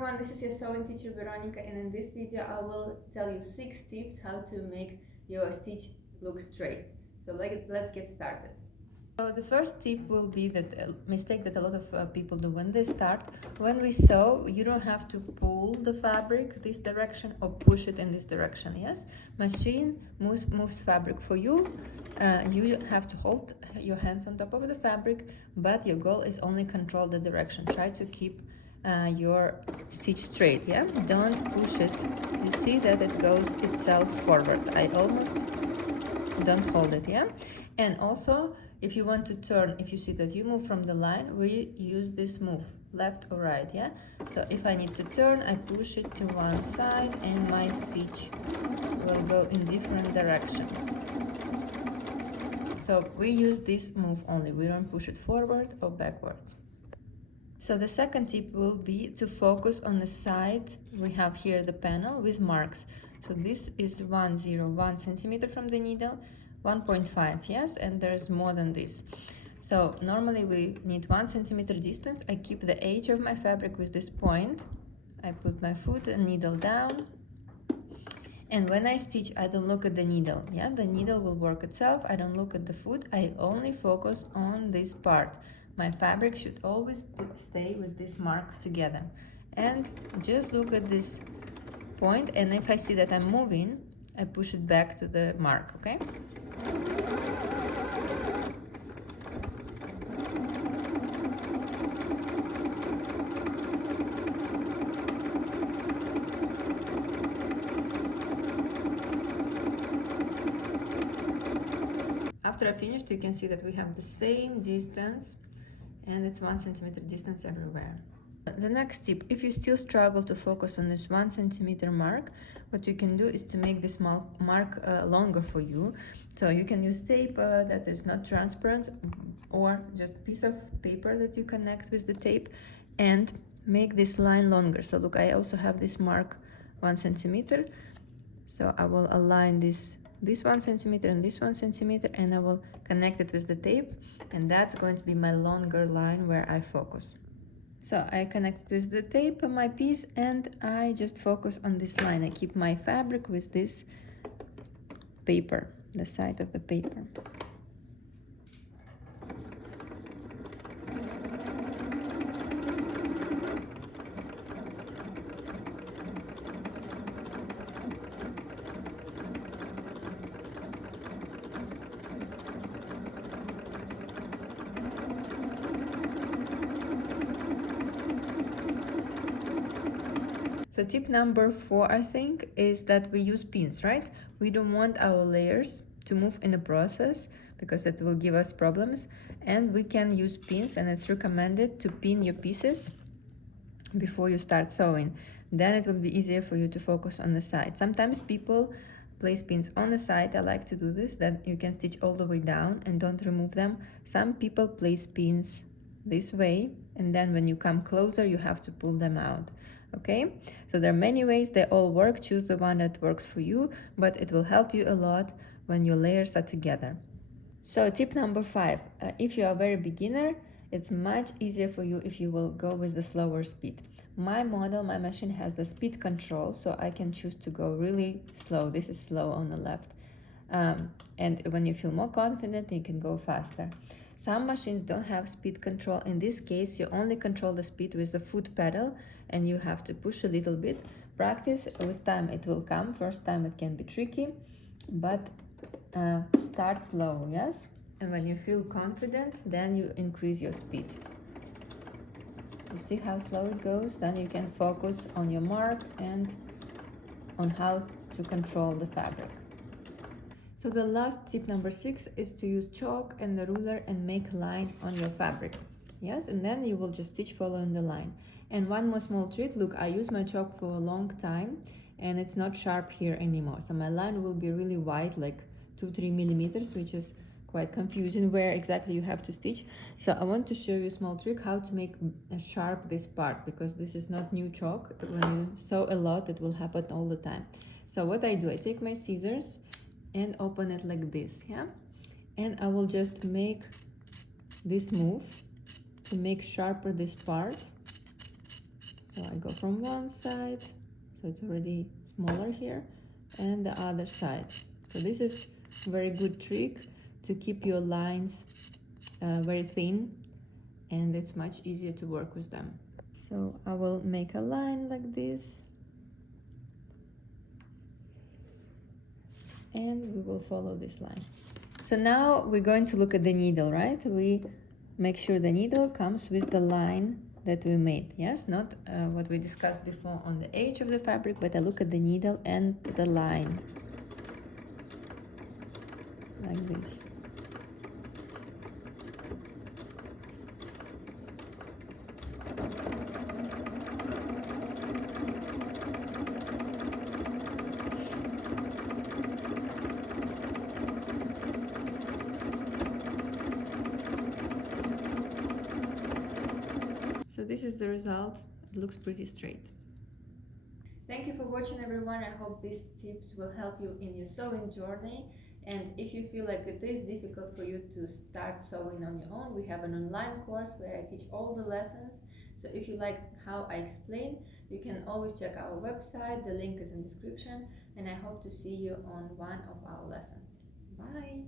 everyone, this is your sewing teacher Veronica, and in this video I will tell you 6 tips how to make your stitch look straight. So let's get started. So the first tip will be that mistake that a lot of people do when they start. When we sew, you don't have to pull the fabric this direction or push it in this direction. Yes, machine moves fabric for you. You have to hold your hands on top of the fabric, but your goal is only control the direction. Try to keep your stitch straight. Yeah, don't push it. You see that it goes itself forward. I almost don't hold it. Yeah, and also if you want to turn, if you see that you move from the line, we use this move, left or right. Yeah, so if I need to turn, I push it to one side and my stitch will go in different direction. So we use this move only, we don't push it forward or backwards. So the second tip will be to focus on the side. We have here the panel with marks. So this is 101 centimeter from the needle, 1.5, yes, and there's more than this. So normally we need 1 centimeter distance. I keep the edge of my fabric with this point. I put my foot and needle down. And when I stitch, I don't look at the needle. Yeah, the needle will work itself. I don't look at the foot. I only focus on this part. My fabric should always stay with this mark together. And just look at this point, and if I see that I'm moving, I push it back to the mark, okay? After I finished, you can see that we have the same distance and it's 1 centimeter distance everywhere. The next tip, if you still struggle to focus on this 1 centimeter mark, what you can do is to make this mark longer for you. So you can use tape that is not transparent, or just piece of paper that you connect with the tape and make this line longer. So look, I also have this mark 1 centimeter. So I will align this 1 centimeter and this 1 centimeter, and I will connect it with the tape, and that's going to be my longer line where I focus. So I connect with the tape on my piece, and I just focus on this line. I keep my fabric with this paper, the side of the paper. So tip number 4, I think, is that we use pins, right? We don't want our layers to move in the process because it will give us problems. And we can use pins, and it's recommended to pin your pieces before you start sewing. Then it will be easier for you to focus on the side. Sometimes people place pins on the side. I like to do this, that you can stitch all the way down and don't remove them. Some people place pins this way, and then when you come closer, you have to pull them out. Okay, so there are many ways, they all work. Choose the one that works for you, but it will help you a lot when your layers are together. So tip number 5, if you are a very beginner, it's much easier for you if you will go with the slower speed. My model, my machine has the speed control, so I can choose to go really slow. This is slow on the left, and when you feel more confident, you can go faster. Some machines don't have speed control. In this case, you only control the speed with the foot pedal, and you have to push a little bit. Practice, with time it will come. First time it can be tricky, but start slow, yes? And when you feel confident, then you increase your speed. You see how slow it goes? Then you can focus on your mark and on how to control the fabric. So the last tip number 6 is to use chalk and the ruler and make a line on your fabric. Yes, and then you will just stitch following the line. And one more small trick, look, I use my chalk for a long time and it's not sharp here anymore. So my line will be really wide, like 2-3 millimeters, which is quite confusing where exactly you have to stitch. So I want to show you a small trick how to make sharp this part, because this is not new chalk. When you sew a lot, it will happen all the time. So what I do, I take my scissors and open it like this, yeah, and I will just make this move to make sharper this part. So I go from one side, so it's already smaller here, and the other side. So this is very good trick to keep your lines very thin, and it's much easier to work with them. So I will make a line like this, and we will follow this line. So now we're going to look at the needle, right? We make sure the needle comes with the line that we made. Yes, not what we discussed before on the edge of the fabric, but I look at the needle and the line like this. So this is the result. It looks pretty straight. Thank you for watching, everyone. I hope these tips will help you in your sewing journey. And if you feel like it is difficult for you to start sewing on your own, we have an online course where I teach all the lessons. So if you like how I explain, you can always check our website. The link is in the description. And I hope to see you on one of our lessons. Bye!